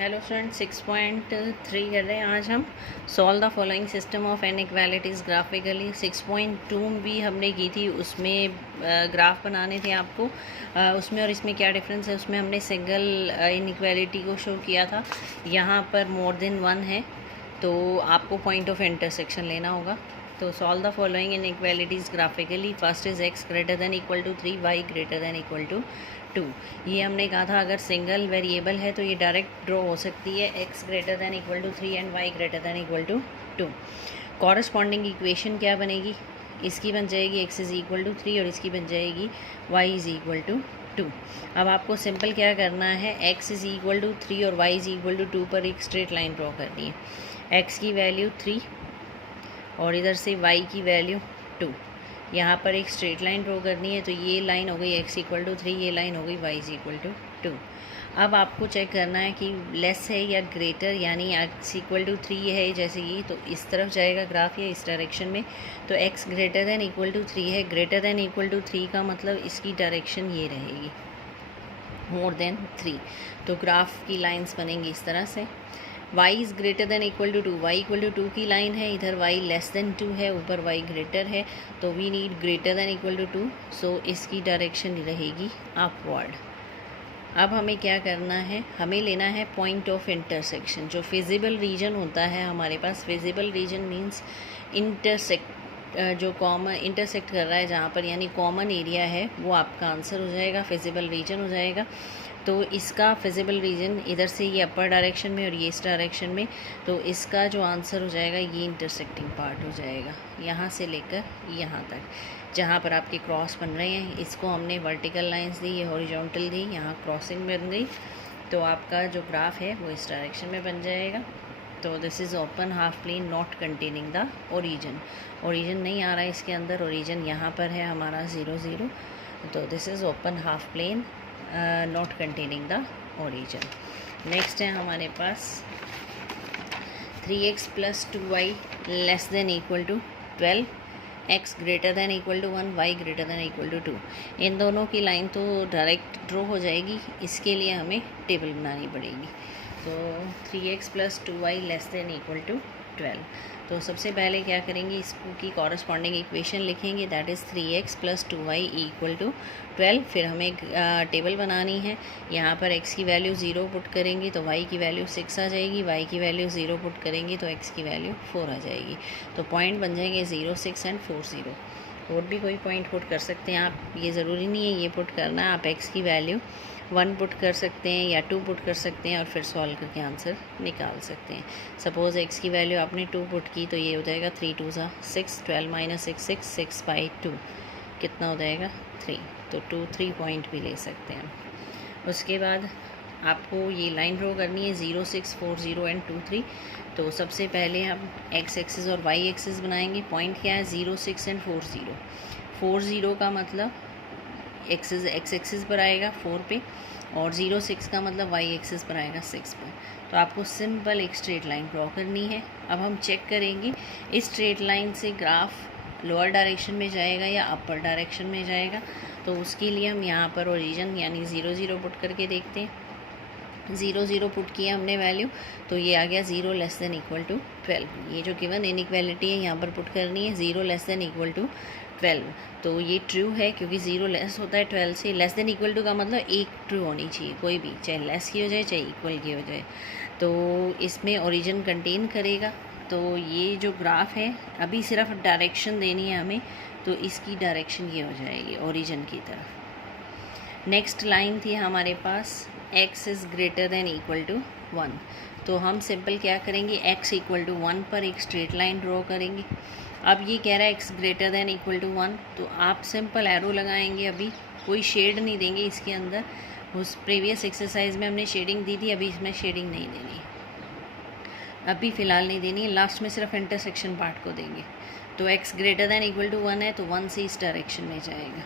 Hello friend 6.3 कर रहे हैं आज हम। Solve the following system of inequalities graphically. 6.2 भी हमने की थी, उसमें ग्राफ बनाने थे आपको। उसमें और इसमें क्या डिफरेंस है, उसमें हमने सिंगल इनइक्वालिटी को शो किया था। यहाँ पर मोर देन वन है तो आपको पॉइंट ऑफ इंटरसेक्शन लेना होगा। तो solve the following inequalities graphically. First is x greater than equal to 3, y greater than equal to 2। ये हमने कहा था अगर सिंगल वेरिएबल है तो ये डायरेक्ट ड्रॉ हो सकती है, x greater than equal to 3 and y greater than equal to 2। Corresponding equation क्या बनेगी, इसकी बन जाएगी x इज़ इक्वल टू 3 और इसकी बन जाएगी y इज़ इक्वल टू 2। अब आपको सिंपल क्या करना है, x इज़ इक्वल टू 3 और y इज़ इक्वल टू 2 पर एक स्ट्रेट लाइन ड्रॉ करनी है। x की वैल्यू 3 और इधर से y की वैल्यू 2। यहाँ पर एक स्ट्रेट लाइन ड्रॉ करनी है, तो ये लाइन हो गई x इक्वल टू 3, ये लाइन हो गई y इज इक्वल टू 2। अब आपको चेक करना है कि लेस है या ग्रेटर, यानी x इक्वल टू 3 है जैसे ये, तो इस तरफ जाएगा ग्राफ या इस डायरेक्शन में। तो x greater than equal to 3 है, ग्रेटर दैन इक्वल टू 3 का मतलब इसकी डायरेक्शन ये रहेगी, मोर देन 3। तो ग्राफ की लाइंस बनेंगी इस तरह से। y is greater than equal to 2, y equal to 2 की लाइन है, इधर y लेस देन 2 है, ऊपर y ग्रेटर है, तो we need greater than equal to 2, so इसकी डायरेक्शन रहेगी अपवर्ड। अब हमें क्या करना है, हमें लेना है पॉइंट ऑफ इंटरसेक्शन। जो फिजिबल रीजन होता है हमारे पास, फिजिबल रीजन मीन्स जो कॉमन इंटरसेक्ट कर रहा है जहाँ पर, यानी कॉमन एरिया है, वो आपका आंसर हो जाएगा, फिजिबल रीजन हो जाएगा। तो इसका फिजिबल रीजन इधर से ये अपर डायरेक्शन में और ये इस डायरेक्शन में, तो इसका जो आंसर हो जाएगा ये इंटरसेक्टिंग पार्ट हो जाएगा, यहाँ से लेकर यहाँ तक जहाँ पर आपके क्रॉस बन रहे हैं। इसको हमने वर्टिकल लाइंस दी, ये हॉरिजॉन्टल दी, यहाँ क्रॉसिंग बन गई, तो आपका जो ग्राफ है वो इस डायरेक्शन में बन जाएगा। तो this is open half plane not containing the origin. Origin नहीं आ रहा है इसके अंदर, ओरिजिन यहाँ पर है हमारा 0 0। तो this is open half plane not containing the origin. Next है हमारे पास 3x plus 2y less than equal to 12, x greater than equal to 1, y greater than equal to 2। इन दोनों की लाइन तो डायरेक्ट ड्रॉ हो जाएगी, इसके लिए हमें टेबल बनानी पड़ेगी। तो 3x plus 2y less than equal to 12। तो सबसे पहले क्या करेंगे, इसको की कॉरस्पॉन्डिंग इक्वेशन लिखेंगे, that is 3x plus 2y equal to 12। फिर हमें एक टेबल बनानी है, यहाँ पर x की वैल्यू 0 पुट करेंगे तो y की वैल्यू 6 आ जाएगी, y की वैल्यू 0 पुट करेंगे तो x की वैल्यू 4 आ जाएगी। तो पॉइंट बन जाएंगे 0 6 एंड 4 0। और भी कोई पॉइंट पुट कर सकते हैं आप, ये ज़रूरी नहीं है ये पुट करना है, आप x की वैल्यू 1 पुट कर सकते हैं या 2 पुट कर सकते हैं और फिर सॉल्व करके आंसर निकाल सकते हैं। सपोज़ x की वैल्यू आपने 2 पुट की तो ये हो जाएगा 3 2 6, 12 माइनस 6 6, 6 बाई 2 कितना हो जाएगा 3। तो 2 3 पॉइंट भी ले सकते हैं। उसके बाद आपको ये लाइन ड्रॉ करनी है 0 6 4 0 एंड 2 3। तो सबसे पहले हम x एक्सिस और y एक्सिस बनाएंगे। पॉइंट क्या है 0 6 एंड 4 0। 4 0 का मतलब एक्सिस x एक्सिस पर आएगा 4 पे, और 0 6 का मतलब y एक्सिस पर आएगा 6 पर। तो आपको सिंपल एक स्ट्रेट लाइन ड्रॉ करनी है। अब हम चेक करेंगे इस स्ट्रेट लाइन से ग्राफ लोअर डायरेक्शन में जाएगा या अपर डायरेक्शन में जाएगा। तो उसके लिए हम यहाँ पर ओरिजिन यानी 0 0 पुट करके देखते हैं। 0 0 पुट किया हमने वैल्यू, तो ये आ गया 0 लेस देन इक्वल टू 12। ये जो गिवन इनइक्वालिटी है यहाँ पर पुट करनी है 0 लेस देन इक्वल टू 12। तो ये ट्रू है क्योंकि 0 लेस होता है 12 से। लेस देन इक्वल टू का मतलब एक ट्रू होनी चाहिए, कोई भी, चाहे लेस की हो जाए चाहे इक्वल की हो जाए। तो इसमें ओरिजिन कंटेन करेगा। तो ये जो ग्राफ है, अभी सिर्फ डायरेक्शन देनी है हमें, तो इसकी डायरेक्शन ये हो जाएगी ओरिजिन की तरफ। नेक्स्ट लाइन थी हमारे पास x is greater than equal to 1। तो हम सिंपल क्या करेंगे, x इक्वल टू 1 पर एक स्ट्रेट लाइन ड्रॉ करेंगे। अब ये कह रहा है x greater than equal to 1, तो आप सिंपल एरो लगाएंगे, अभी कोई शेड नहीं देंगे इसके अंदर। उस प्रीवियस एक्सरसाइज में हमने शेडिंग दी थी, अभी इसमें शेडिंग नहीं देनी है, अभी फ़िलहाल नहीं देनी है, लास्ट में सिर्फ इंटरसेक्शन पार्ट को देंगे। तो x greater than equal to 1 है तो 1 से इस डायरेक्शन में जाएगा।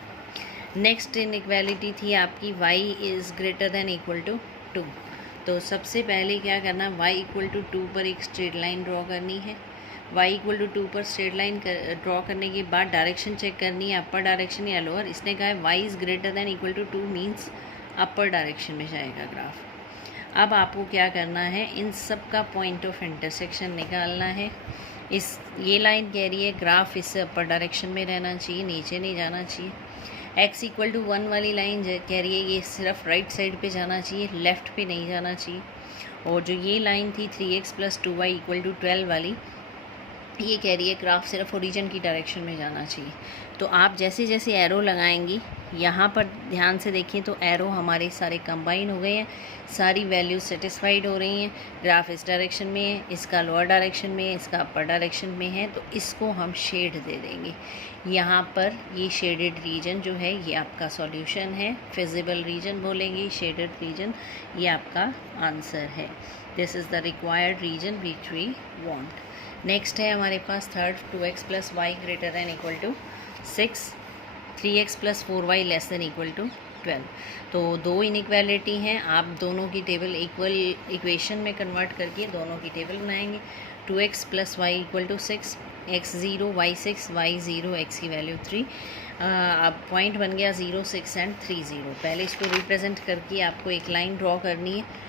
नेक्स्ट इनइक्वालिटी थी आपकी y is greater than equal to 2। तो सबसे पहले क्या करना, y इक्वल टू 2 पर एक स्ट्रेट लाइन ड्रॉ करनी है। y इक्वल टू 2 पर स्ट्रेट लाइन ड्रॉ करने के बाद डायरेक्शन चेक करनी है, अपर डायरेक्शन या लोअर। इसने कहा है y is greater than equal to 2 means upper direction में जाएगा ग्राफ। अब आपको क्या करना है, इन सब का पॉइंट ऑफ इंटरसेक्शन निकालना है। ये लाइन कह रही है ग्राफ इससे अपर डायरेक्शन में रहना चाहिए, नीचे नहीं जाना चाहिए। x=1 वाली लाइन कह रही है ये सिर्फ राइट साइड पे जाना चाहिए, लेफ़्ट पे नहीं जाना चाहिए। और जो ये लाइन थी 3x + 2y = 12 वाली, ये कह रही है ग्राफ सिर्फ ओरिजिन की डायरेक्शन में जाना चाहिए। तो आप जैसे जैसे एरो लगाएंगी, यहाँ पर ध्यान से देखिए तो एरो हमारे सारे कंबाइन हो गए हैं, सारी वैल्यूज सेटिस्फाइड हो रही हैं। ग्राफ इस डायरेक्शन में है, इसका लोअर डायरेक्शन में है, इसका अपर डायरेक्शन में है, तो इसको हम शेड दे देंगे। यहाँ पर ये शेडेड रीजन जो है ये आपका सॉल्यूशन है, फिजिबल रीजन बोलेंगे, शेडेड रीजन, ये आपका आंसर है। This is the required region which we want. Next है हमारे पास third, 2x + y > 6, 3x + 4y <= 12। तो दो इनइक्वालिटी हैं, आप दोनों की टेबल इक्वल इक्वेशन में कन्वर्ट करके दोनों की टेबल बनाएंगे। 2x + y = 6, x 0 y 6 y 0 x की वैल्यू 3। अब पॉइंट बन गया 0 6 एंड 3 0। पहले इसको रिप्रेजेंट करके आपको एक लाइन ड्रॉ करनी है।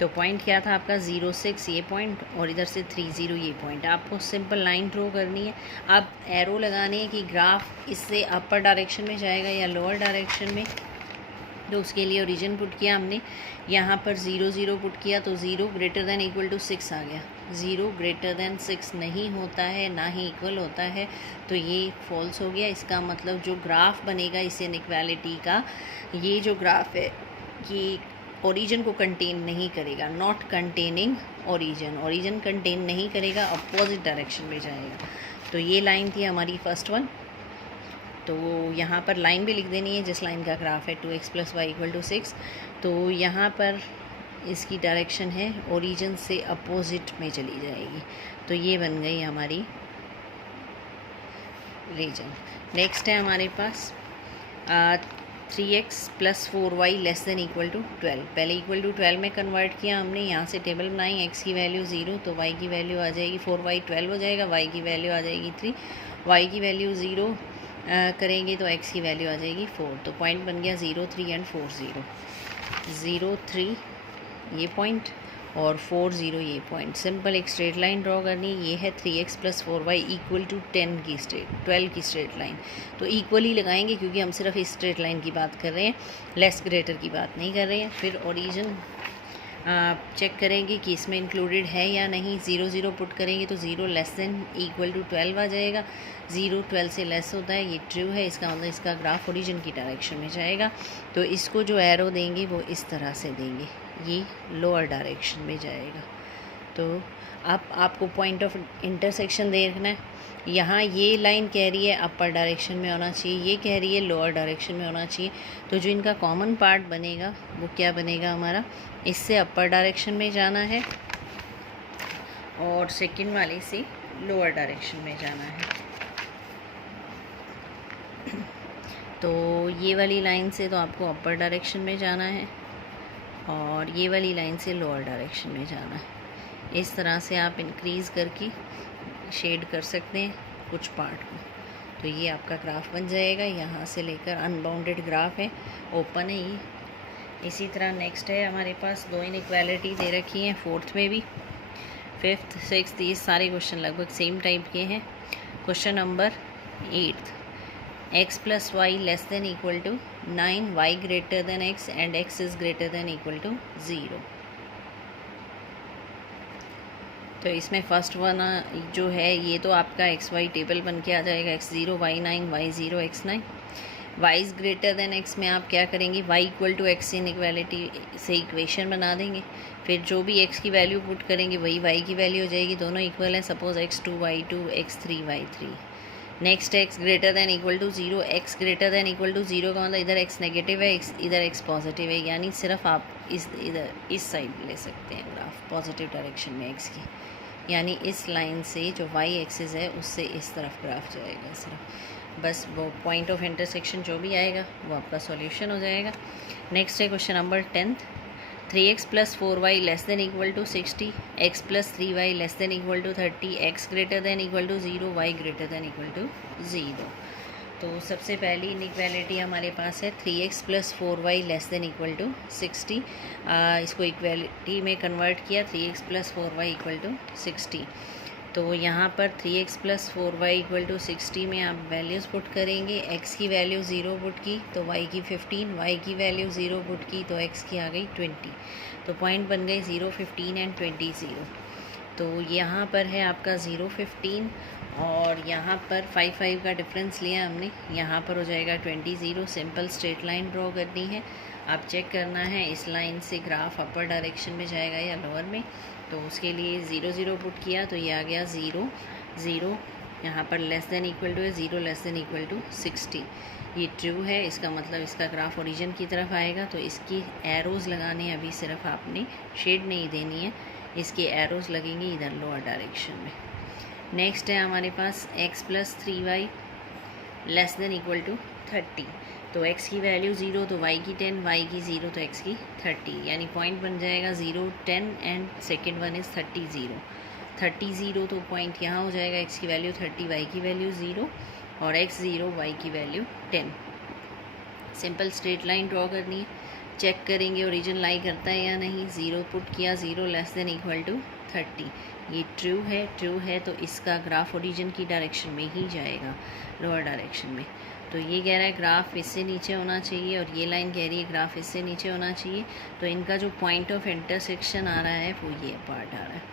तो पॉइंट क्या था आपका 0 6 ये पॉइंट, और इधर से 3 0 ये पॉइंट। आपको सिंपल लाइन ड्रॉ करनी है। अब एरो लगानी है कि ग्राफ इससे अपर डायरेक्शन में जाएगा या लोअर डायरेक्शन में। तो उसके लिए ओरिजिन पुट किया हमने, यहाँ पर 0 0 पुट किया तो 0 > 6 आ गया। 0 > 6 नहीं होता है, ना ही इक्वल होता है, तो ये फॉल्स हो गया। इसका मतलब जो ग्राफ बनेगा इस इनइक्वालिटी का, ये जो ग्राफ है ये ओरिजिन को कंटेन नहीं करेगा, not containing origin. Origin contain नहीं करेगा, अपोजिट डायरेक्शन में जाएगा। तो ये लाइन थी हमारी फर्स्ट वन। तो यहाँ पर लाइन भी लिख देनी है जिस लाइन का ग्राफ है 2x + y = 6। तो यहाँ पर इसकी डायरेक्शन है ओरिजिन से अपोजिट में चली जाएगी। तो ये बन गई हमारी रीजन। नेक्स्ट है हमारे पास 3x + 4y <= 12। पहले = 12 में कन्वर्ट किया हमने, यहाँ से टेबल बनाई, x की वैल्यू 0 तो y की वैल्यू आ जाएगी 4y 12 हो जाएगा, y की वैल्यू आ जाएगी 3, y की वैल्यू 0 करेंगे तो x की वैल्यू आ जाएगी 4। तो पॉइंट बन गया 0 3 एंड 4 0, 0 3 ये पॉइंट और 4 0 ये पॉइंट। सिंपल एक स्ट्रेट लाइन ड्रॉ करनी, ये है 3x + 4y = 12 की स्ट्रेट लाइन। तो इक्वल ही लगाएंगे क्योंकि हम सिर्फ इस स्ट्रेट लाइन की बात कर रहे हैं, लेस ग्रेटर की बात नहीं कर रहे हैं। फिर ओरिजिन चेक करेंगे कि इसमें इंक्लूडेड है या नहीं। 0 0 पुट करेंगे तो 0 <= 12 आ जाएगा। 0 12 से लेस होता है, ये ट्रू है, इसका मतलब इसका ग्राफ ओरिजिन की डायरेक्शन में जाएगा। तो इसको जो एरो देंगे वो इस तरह से देंगे, ये लोअर डायरेक्शन में जाएगा। तो अब आपको पॉइंट ऑफ इंटरसेक्शन देखना है। यहाँ ये लाइन कह रही है अपर डायरेक्शन में होना चाहिए, ये कह रही है लोअर डायरेक्शन में होना चाहिए। तो जो इनका कॉमन पार्ट बनेगा वो क्या बनेगा हमारा, इससे अपर डायरेक्शन में जाना है और सेकंड वाले से लोअर डायरेक्शन में जाना है। तो ये वाली लाइन से तो आपको अपर डायरेक्शन में जाना है और ये वाली लाइन से लोअर डायरेक्शन में जाना है। इस तरह से आप इंक्रीज़ करके शेड कर सकते हैं कुछ पार्ट को। तो ये आपका ग्राफ बन जाएगा, यहाँ से लेकर अनबाउंडेड ग्राफ है, ओपन है ये। इसी तरह नेक्स्ट है हमारे पास दो इनइक्वालिटी दे रखी हैं, फोर्थ में भी, फिफ्थ सिक्स्थ, ये सारे क्वेश्चन लगभग सेम टाइप के हैं। Question number 8, x + y <= 9, y greater than x and x is greater than equal to 0। तो इसमें फर्स्ट वन जो है ये तो आपका एक्स वाई टेबल बन के आ जाएगा, x 0 y 9 y 0 x 9। y is greater than x में आप क्या करेंगे, y = x इनइक्वालिटी से इक्वेशन बना देंगे। फिर जो भी x की वैल्यू पुट करेंगे वही y की वैल्यू हो जाएगी, दोनों इक्वल है। Suppose x 2 y 2 x 3 y 3। Next x greater than equal to 0, x greater than equal to 0 का मतलब इधर x नेगेटिव है, इधर x पॉजिटिव है, यानी सिर्फ आप इधर इस साइड ले सकते हैं ग्राफ पॉजिटिव डायरेक्शन में x की, यानी इस लाइन से जो y एक्सिस है उससे इस तरफ ग्राफ जाएगा सिर्फ। बस वो पॉइंट ऑफ इंटरसेक्शन जो भी आएगा वो आपका सॉल्यूशन हो जाएगा। नेक्स्ट है question number 10, 3x + 4y <= 60, x + 3y <= 30, x greater than equal to 0, y greater than equal to 0। तो सबसे पहली इनइक्वालिटी हमारे पास है 3x + 4y <= 60। इसको इक्वालिटी में कन्वर्ट किया, 3x + 4y = 60। तो यहाँ पर 3x + 4y = 60 में आप वैल्यूज़ पुट करेंगे। x की वैल्यू 0 पुट की तो y की 15, y की वैल्यू 0 पुट की तो x की आ गई 20। तो पॉइंट बन गए 0, 15 एंड 20, 0। तो यहाँ पर है आपका 0, 15 और यहाँ पर 5, 5 का डिफरेंस लिया हमने। यहाँ पर हो जाएगा 20, 0। सिंपल स्ट्रेट लाइन ड्रॉ करनी है। आप चेक करना है इस लाइन से ग्राफ अपर डायरेक्शन में जाएगा या लोअर में। तो उसके लिए 0, 0 पुट किया तो ये आ गया 0, 0। यहाँ पर <= है 0 <= 60। ये ट्रू है, इसका मतलब इसका ग्राफ ओरिजिन की तरफ आएगा। तो इसकी एरोज़ लगाने अभी सिर्फ आपने शेड नहीं देनी है, इसके एरोज़ लगेंगे इधर लोअर डायरेक्शन में। नेक्स्ट है हमारे पास x + 3y <= 30। तो x की वैल्यू 0 तो y की 10, y की 0 तो x की 30, यानी पॉइंट बन जाएगा 0, 10 एंड सेकेंड वन इज़ 30, 0। 30, 0 तो पॉइंट यहाँ हो जाएगा, x की वैल्यू 30, y की वैल्यू 0 और x 0, y की value 10। Simple straight line draw करनी है। चेक करेंगे ओरिजिन लाई करता है या नहीं। 0 पुट किया, 0 <= 30। ये ट्रू है तो इसका ग्राफ ओरिजिन की डायरेक्शन में ही जाएगा, लोअर डायरेक्शन में। तो ये कह रहा है ग्राफ इससे नीचे होना चाहिए और ये लाइन कह रही है ग्राफ इससे नीचे होना चाहिए। तो इनका जो पॉइंट ऑफ इंटरसेक्शन आ रहा है वो ये पार्ट आ रहा है।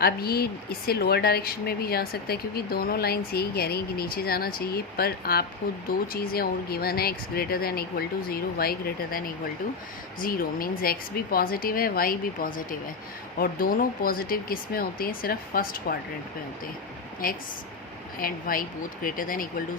अब ये इससे लोअर डायरेक्शन में भी जा सकता है क्योंकि दोनों लाइन्स यही कह रही हैं कि नीचे जाना चाहिए। पर आपको दो चीज़ें और गिवन है, x > 0, y > 0। मीन्स x भी पॉजिटिव है, y भी पॉजिटिव है और दोनों पॉजिटिव किस में होते हैं? सिर्फ फर्स्ट क्वाड्रेंट में होते हैं। x and y both <=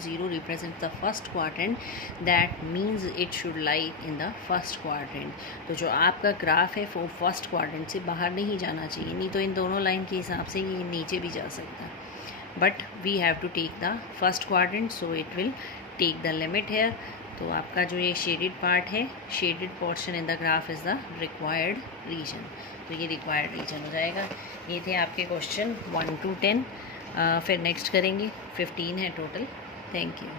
0 represents the first quadrant, that means it should lie in the first quadrant। तो जो आपका ग्राफ है वो फर्स्ट क्वाड्रेंट से बाहर नहीं जाना चाहिए, नहीं तो इन दोनों लाइन के हिसाब से ये नीचे भी जा सकता है। But we have to take the first quadrant, so it will take the limit here. तो आपका जो ये शेडेड पार्ट है, shaded portion in the graph is the required region. तो ये रिक्वायर्ड रीजन हो जाएगा। ये थे आपके क्वेश्चन 1 to 10। फिर नेक्स्ट करेंगे, 15 है टोटल। Thank you.